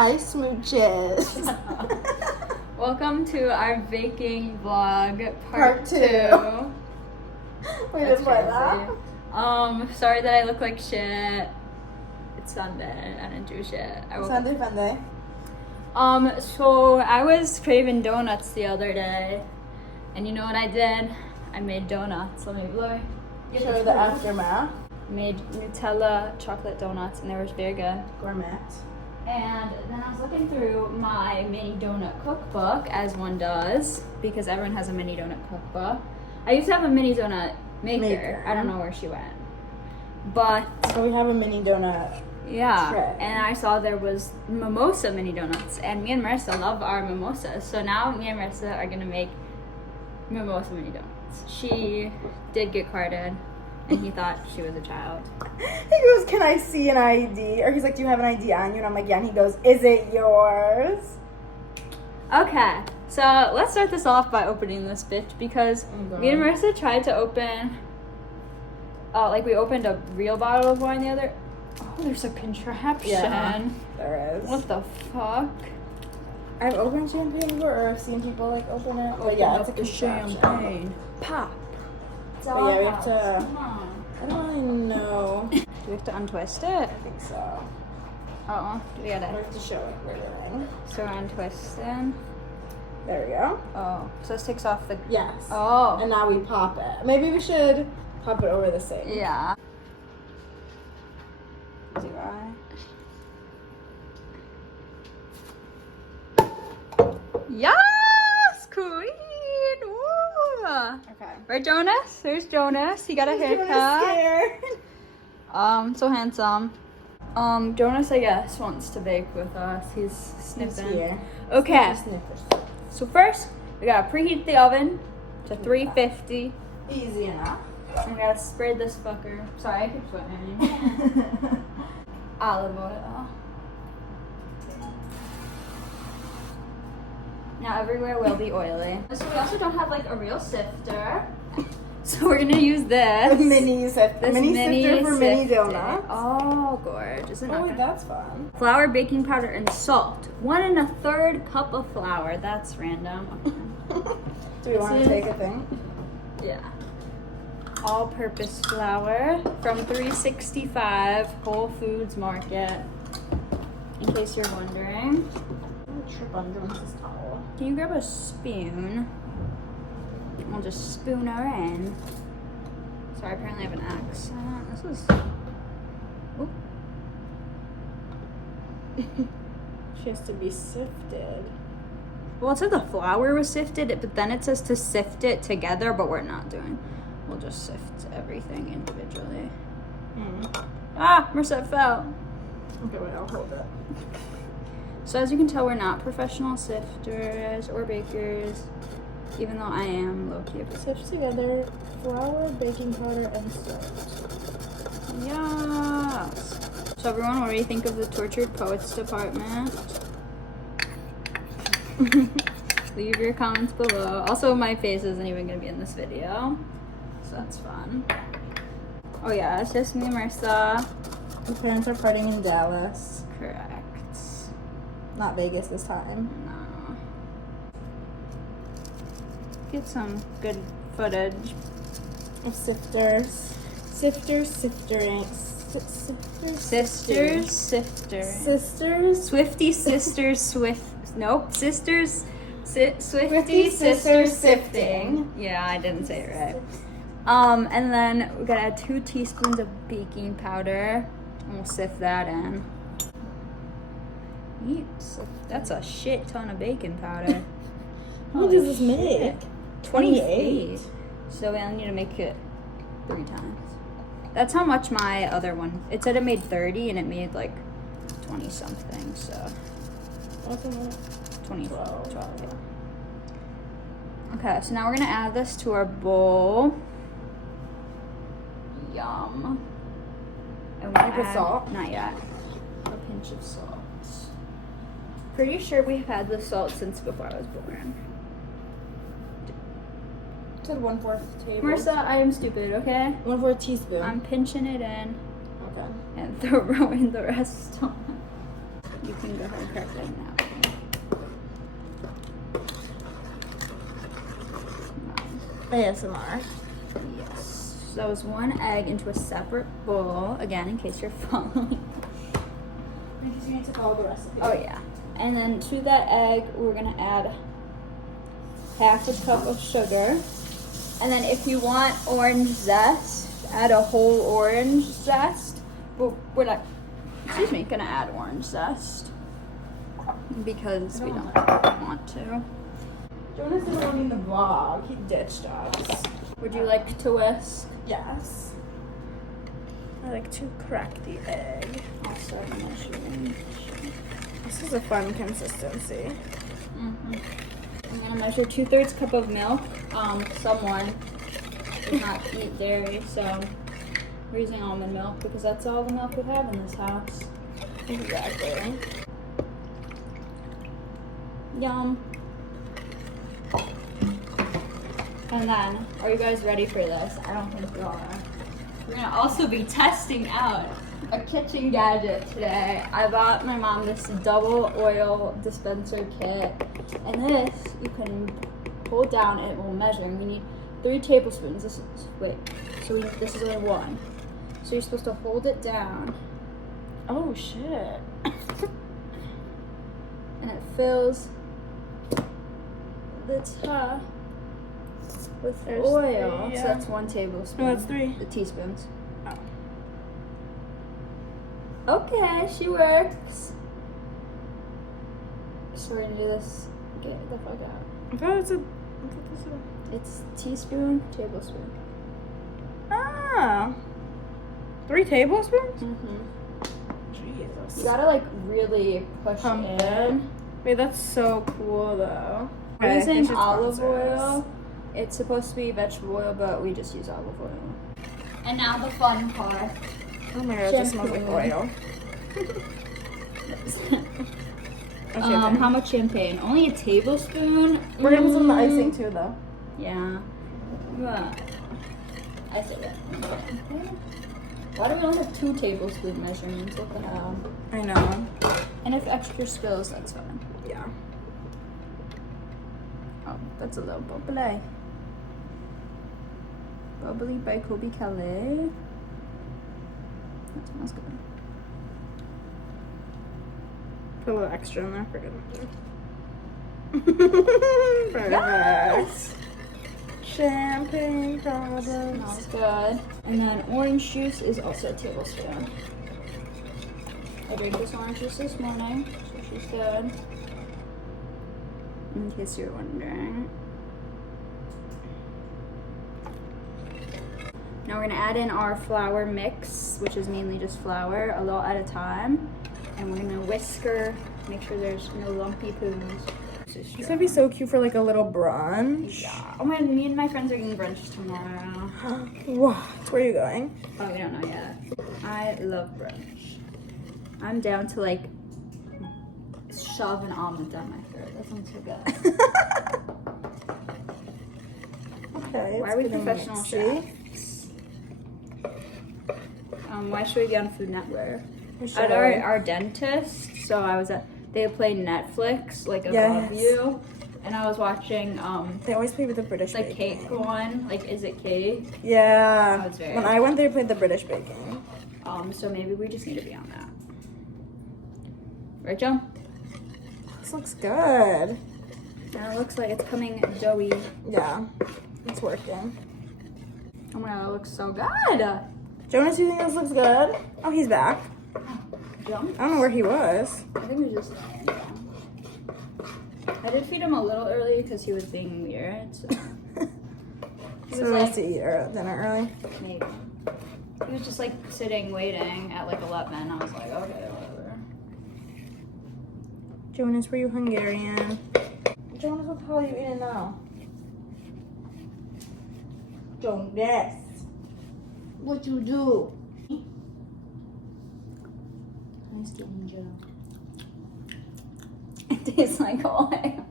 Hi, smooches. Welcome to our baking vlog part 2. We didn't play that. Sorry that I look like shit. It's Sunday. I didn't do shit. Sunday fun day. So I was craving donuts the other day, and you know what I did? I made donuts. Let me Show the aftermath. Made Nutella chocolate donuts, and they were very good. Gourmet. And then I was looking through my mini donut cookbook, as one does, because everyone has a mini donut cookbook. I used to have a mini donut maker. I don't know where she went. But so we have a mini donut. Yeah, tray. And I saw there was mimosa mini donuts, and me and Marissa love our mimosas. So now me and Marissa are gonna make mimosa mini donuts. She did get carded, and he thought she was a child. He goes, "Can I see an ID?" Or he's like, "Do you have an ID on you?" And I'm like, "Yeah." And he goes, "Is it yours?" Okay, so let's start this off by opening this bitch because me and Marissa tried to open, we opened a real bottle of wine the other. Oh, there's a contraption. Yeah, there is. What the fuck? I've opened champagne before, or I've seen people open it. But yeah, it's a contraption. Champagne. Pop. But yeah, we have to. I don't really know. Do we have to untwist it? I think so. Oh, we gotta. We have to show it where we're in. So we're untwisting. There we go. Oh, so this takes off the. Yes. Oh. And now we pop it. Maybe we should pop it over the sink. Yeah. Do I? Yes, queen! Woo! Okay. Right, Jonas? There's Jonas. He got a haircut. So handsome. Jonas, I guess, wants to bake with us. He's sniffing. He's here. Okay. Sniffers. So first, we gotta preheat the oven to 350. Easy enough. And we gotta spread this fucker. Sorry, I keep sweating. Olive oil. Now everywhere will be oily. So we also don't have a real sifter. So we're gonna use this. A mini sifter. Mini sifter for mini donuts. Oh, gorgeous. Oh, wait, that's fun. Flour, baking powder, and salt. 1 1/3 cup of flour. That's random. Do we want to take a thing? Yeah. All-purpose flour from 365 Whole Foods Market. In case you're wondering. I'm gonna trip on Jones's towel. Can you grab a spoon? I'll just spoon her in. Sorry, apparently I have an accent. This is. Oh. She has to be sifted. Well, it said the flour was sifted, but then it says to sift it together, but we're not doing. We'll just sift everything individually. Ah, Marissa fell. Okay, wait, I'll hold it. So as you can tell, we're not professional sifters or bakers, even though I am low-key. Sift together flour, baking powder, and salt. Yes. So everyone, what do you think of the Tortured Poets department? Leave your comments below. Also, my face isn't even going to be in this video, so that's fun. Oh yeah, it's just me and Marissa. The parents are partying in Dallas. Correct. Not Vegas this time. No. Get some good footage. Of sifters. Siftering. Sisters. Swifty sisters sisters. Swifty sisters sifting. Yeah, I didn't say it right. And then we gotta add 2 teaspoons of baking powder, and we'll sift that in. Yeeps, that's a shit ton of baking powder. How much does this make? 28. So we only need to make it 3 times. That's how much my other one. It said it made 30, and it made 20 something. So 12. Yeah. Okay, so now we're gonna add this to our bowl. Yum. And we'll With salt? Not yet. A pinch of salt. Pretty sure we've had the salt since before I was born. It said 1/4 table. Marissa, I am stupid, okay? 1/4 teaspoon. I'm pinching it in Okay. and throwing the rest on. You can go ahead and crack that now. ASMR. Yes. So that was 1 egg into a separate bowl. Again, in case you're following. Because you need to follow the recipe. Oh yeah. And then to that egg, we're gonna add half a cup of sugar. And then if you want orange zest, add a whole orange zest. But we're not, gonna add orange zest because we don't want to. Jonas isn't running the vlog. He ditched us. Would you like to whisk? Yes. I like to crack the egg. I'll start measuring. This is a fun consistency. Mm-hmm. I'm gonna measure 2/3 cup of milk. Someone does not eat dairy, so we're using almond milk because that's all the milk we have in this house. Exactly. Yum. And then, are you guys ready for this? I don't think you are. We're gonna also be testing out a kitchen gadget today. I bought my mom this double oil dispenser kit, and this you can hold down and it will measure. And we need 3 tablespoons. This is only 1. So you're supposed to hold it down, Oh shit. and it fills the top with There's oil. 3, So that's 1 tablespoon. No, that's 3. The teaspoons. Oh. Okay, she works. So we're gonna do this. Get the fuck out. I thought it's a. It's teaspoon, tablespoon. Ah. 3 tablespoons? Mm-hmm. Jesus. You gotta like really push Pump in. it. Wait, that's so cool though. We're Okay, they using should olive sponsor us. oil. It's supposed to be vegetable oil, but we just use olive oil. And now the fun part. Oh my god, it just smells like Champagne. oil. How much champagne? Only a tablespoon. We're gonna put some of the icing too though. Yeah. But I said that. Why do we only have 2 tablespoon measurements? What the hell? I know. And if extra spills, that's fine. Yeah. Oh, that's a little bubbly. Bubbly by Kobe Kelly. That smells good. Put a little extra in there for good measure. Perfect. Yes! Champagne products. Smells good. And then orange juice is also a tablespoon. I drank this orange juice this morning, so she's good. In case you're wondering. Now we're gonna add in our flour mix, which is mainly just flour, a little at a time. And we're gonna whisker, make sure there's no lumpy poos. This would be so cute for like a little brunch. Yeah. Oh my, me and my friends are getting brunch tomorrow. What? Where are you going? Oh, we don't know yet. I love brunch. I'm down to like shove an omelet down my throat. That sounds so good. Okay. Why are we getting professional mixy. chefs? Why should we be on Food Network? We At should. our dentist, so I was at, they play Netflix, like above Yes. you. And I was watching They always play with the British the baking. cake one, like Is It Cake? Yeah. Oh, it's very When I went, they played the British baking. So maybe we just need to be on that. Right, Joe? This looks good. And it looks like it's coming doughy. Yeah. It's working. Oh my god, it looks so good. Jonas, you think this looks good? Oh, he's back. Jump. I don't know where he was. I think we just laying down. I did feed him a little early because he was being weird. So he So was we like, have to eat dinner early. maybe. He was just like sitting, waiting at like 11. I was like, okay, whatever. Jonas, were you Hungarian? Jonas, what the hell are you eating now? Jonas. What you do? Nice getting Joe. It tastes like oil.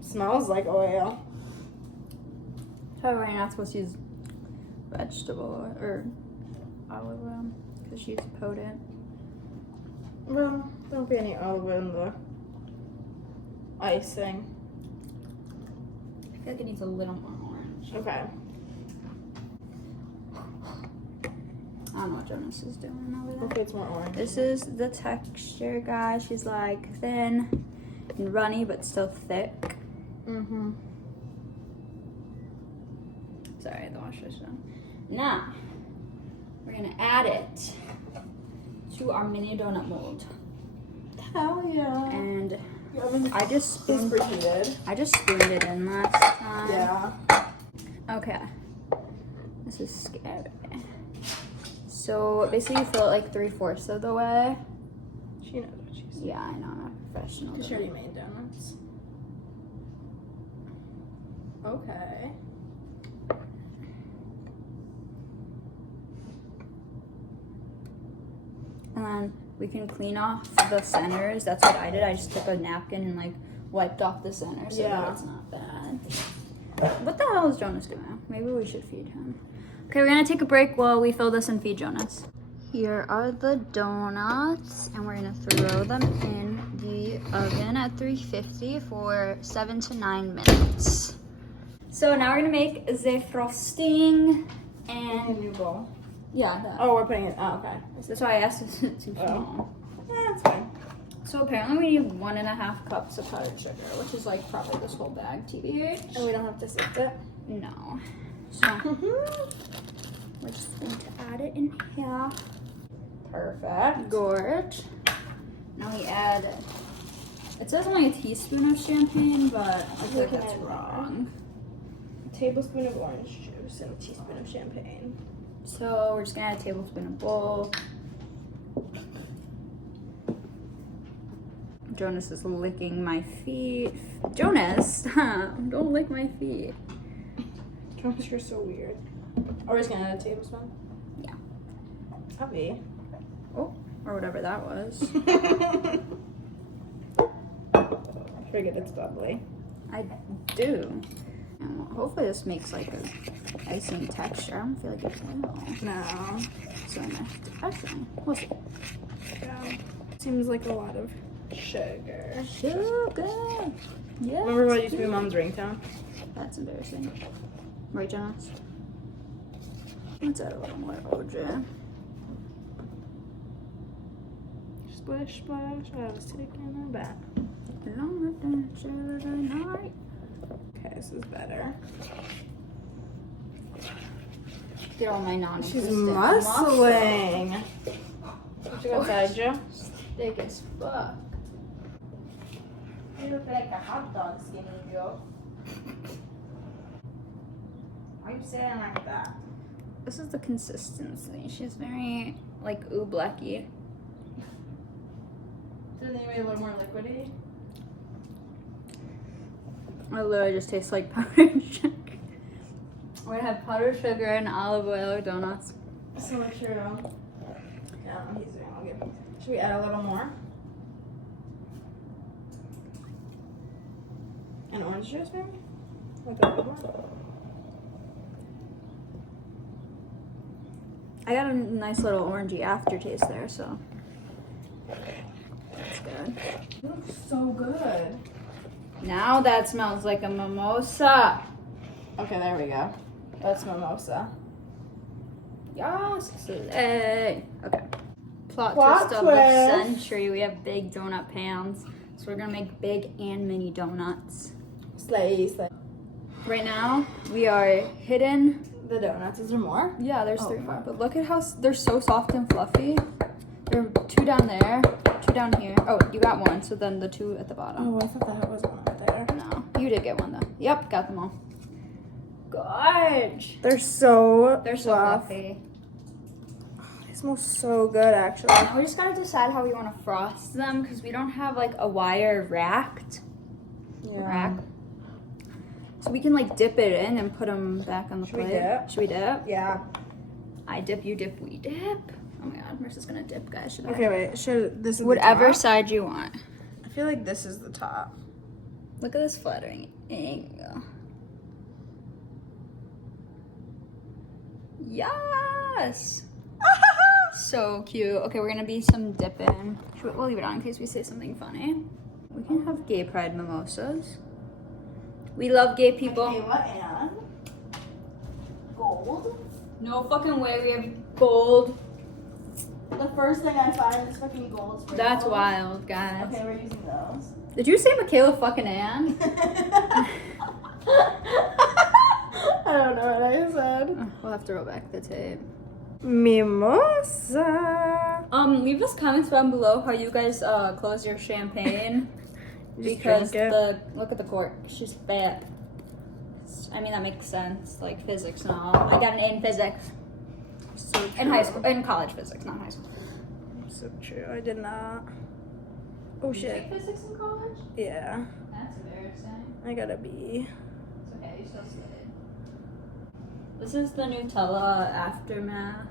Smells like oil. However, you're not supposed to use vegetable oil or olive oil because she's potent. Well, Don't be any olive oil in the icing. I feel like it needs a little more orange. Okay. I don't know what Jonas is doing over there. Okay, it's more orange. This is the texture, guys. She's like thin and runny, but still thick. Mm-hmm. Sorry, the washer's done. Now, we're gonna add it to our mini donut mold. Hell yeah. And Your oven I just is spooned preheated. it in last time. Yeah. Okay. This is scary. So basically you fill it like 3/4 of the way. She knows what she's doing. Yeah, I know, I'm a professional. She already made donuts. Okay. And then we can clean off the centers. That's what I did. I just took a napkin and like wiped off the center so that it's not bad. What the hell is Jonas doing? Maybe we should feed him. Okay, we're gonna take a break while we fill this and feed Jonas. Here are the donuts, and we're gonna throw them in the oven at 350 for 7 to 9 minutes. So now we're gonna make the frosting A and new bowl. yeah, that. Oh, we're putting it. Oh, okay. That's why I asked if it's too small. That's fine. So apparently we need 1.5 cups of powdered sugar, which is like probably this whole bag, TBH. And we don't have to sift it. No. So we're just going to add it in here. Perfect. Gorge. Now we add, it says only a teaspoon of champagne, but I feel like that's wrong. A tablespoon of orange juice and a teaspoon of champagne. So we're just gonna add a tablespoon of bowl. Jonas is licking my feet. Jonas, don't lick my feet. Jonas, you're so weird. Are we just gonna add a tablespoon? Yeah. Abby. Oh, or whatever that was. Forget it's bubbly. I do. And hopefully this makes like a icing texture. I don't feel like it will. No. So next, actually, we'll see. Yeah. Seems like a lot of sugar. Sugar. Yeah. Remember what used to be Mom's ringtone? That's embarrassing. Right, Jonas? Let's add a little more OJ. Splish, splash. I was taking a bath. Longer than Saturday night. Okay, this is better. Get all my She's non-existent muscling. What you got inside, Joe? Thick as fuck. You look like a hot dog, skinny Joe. Why are you sitting like that? This is the consistency. She's very like ooblecky. Doesn't it make it a little more liquidy? It literally just tastes like powdered sugar. We're gonna have powdered sugar and olive oil donuts. So true. Yeah, he's doing all good. Should we add a little more? And orange juice, maybe? Like a little more? I got a nice little orangey aftertaste there, so that's good. It looks so good. Now that smells like a mimosa. Okay, there we go. That's mimosa. Yes, slay. Okay. Plot Plot twist of the twist. century. We have big donut pans, so we're gonna make big and mini donuts. Slay, slay. Right now, we are hidden. The donuts. Is there more? Yeah, there's Oh, 3 wow. more. But look at how they're so soft and fluffy. There are 2 down there, 2 down here. Oh, you got 1, so then the 2 at the bottom. Oh, I thought that was one right there. No, you did get 1 though. Yep, got them all. Gorge. They're so They're so fluffy. They smell so good, actually. Now we just gotta decide how we want to frost them because we don't have like a wire racked rack. So we can like dip it in and put them back on the Should we plate. dip? Should we dip? Yeah. I dip, you dip, we dip. Oh my god, Marissa's gonna dip, guys. Should Okay, wait. Should this is Whatever the top? side you want. I feel like this is the top. Look at this fluttering angle. Yes. So cute. Okay, we're gonna be some dipping. We'll leave it on in case we say something funny. We can have gay pride mimosas. We love gay people. Okay, what and? Gold. No fucking way we have gold. The first thing I find is fucking gold sprinkles. That's wild, guys. Okay, we're using those. Did you say Michaela fucking Ann? I don't know what I said. We'll have to roll back the tape. Mimosa. Leave us comments down below how you guys close your champagne. Because look at the cork. She's fat. I mean that makes sense, like physics and all. I got an A in physics. So In high school, in college physics, not high school. So true. I did not. Oh Did you shit. take physics in college? Yeah. That's embarrassing. I got a B. It's okay, you still slid. This is the Nutella aftermath.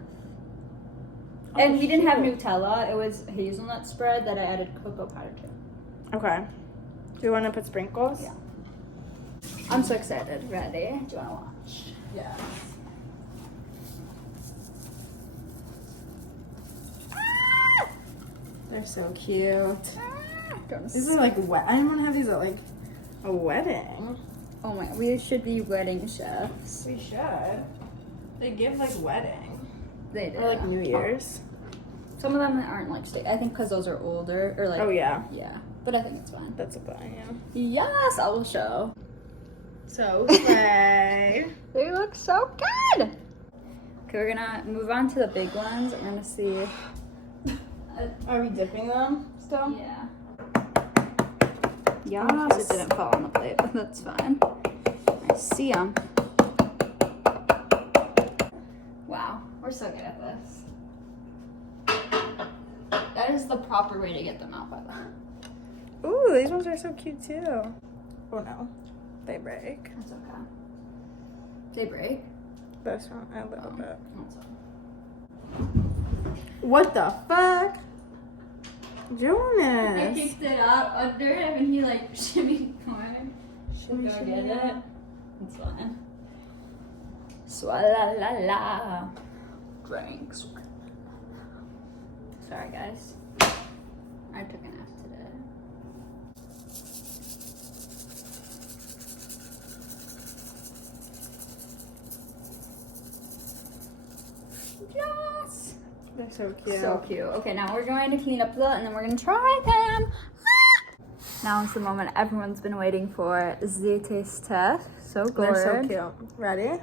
And we didn't have Nutella, it was hazelnut spread that I added cocoa powder to. Okay. Do you want to put sprinkles? Yeah. I'm so excited. Ready? Do you want to watch? Yeah. They're so cute. These are like wet. I didn't want to have these at like a wedding. Oh my, we should be wedding chefs. We should. They give like wedding. They do. Or like New Year's. Some of them aren't like steak. I think because those are older or like. Oh yeah. Yeah, but I think it's fine. That's a fine, yeah. Yes, I will show. So slay. They look so good. Okay, we're gonna move on to the big ones. I'm gonna see. Are we dipping them still? Yeah. Yes, it didn't fall on the plate, but that's fine. I see them. Wow, we're so good at this. That is the proper way to get them out, by the way. Ooh, these ones are so cute too. Oh no, they break. That's okay. They break? This one, a little bit. That's okay. What the fuck? I Jonas. picked it up under him and he like shimmied forward. Shimmy, Go shimmy, get yeah. it. It's fine. Swalla la la. Drinks. Sorry guys. I took a nap today. Yes! They're so cute. So cute. Okay, now we're going to clean up and then we're going to try them. Ah! Now is the moment everyone's been waiting for. The taste test. So good. They're so cute. Ready?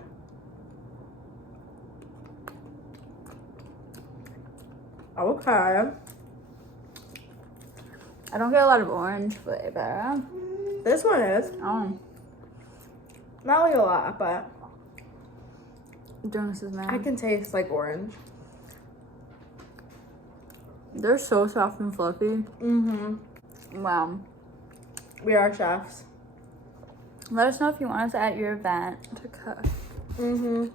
Okay. I don't get a lot of orange flavor. This one is. Oh, Not like a lot, but Jonas is mad. I can taste like orange. They're so soft and fluffy. Mm-hmm. Wow. We are chefs. Let us know if you want us at your event to cook. Mm-hmm.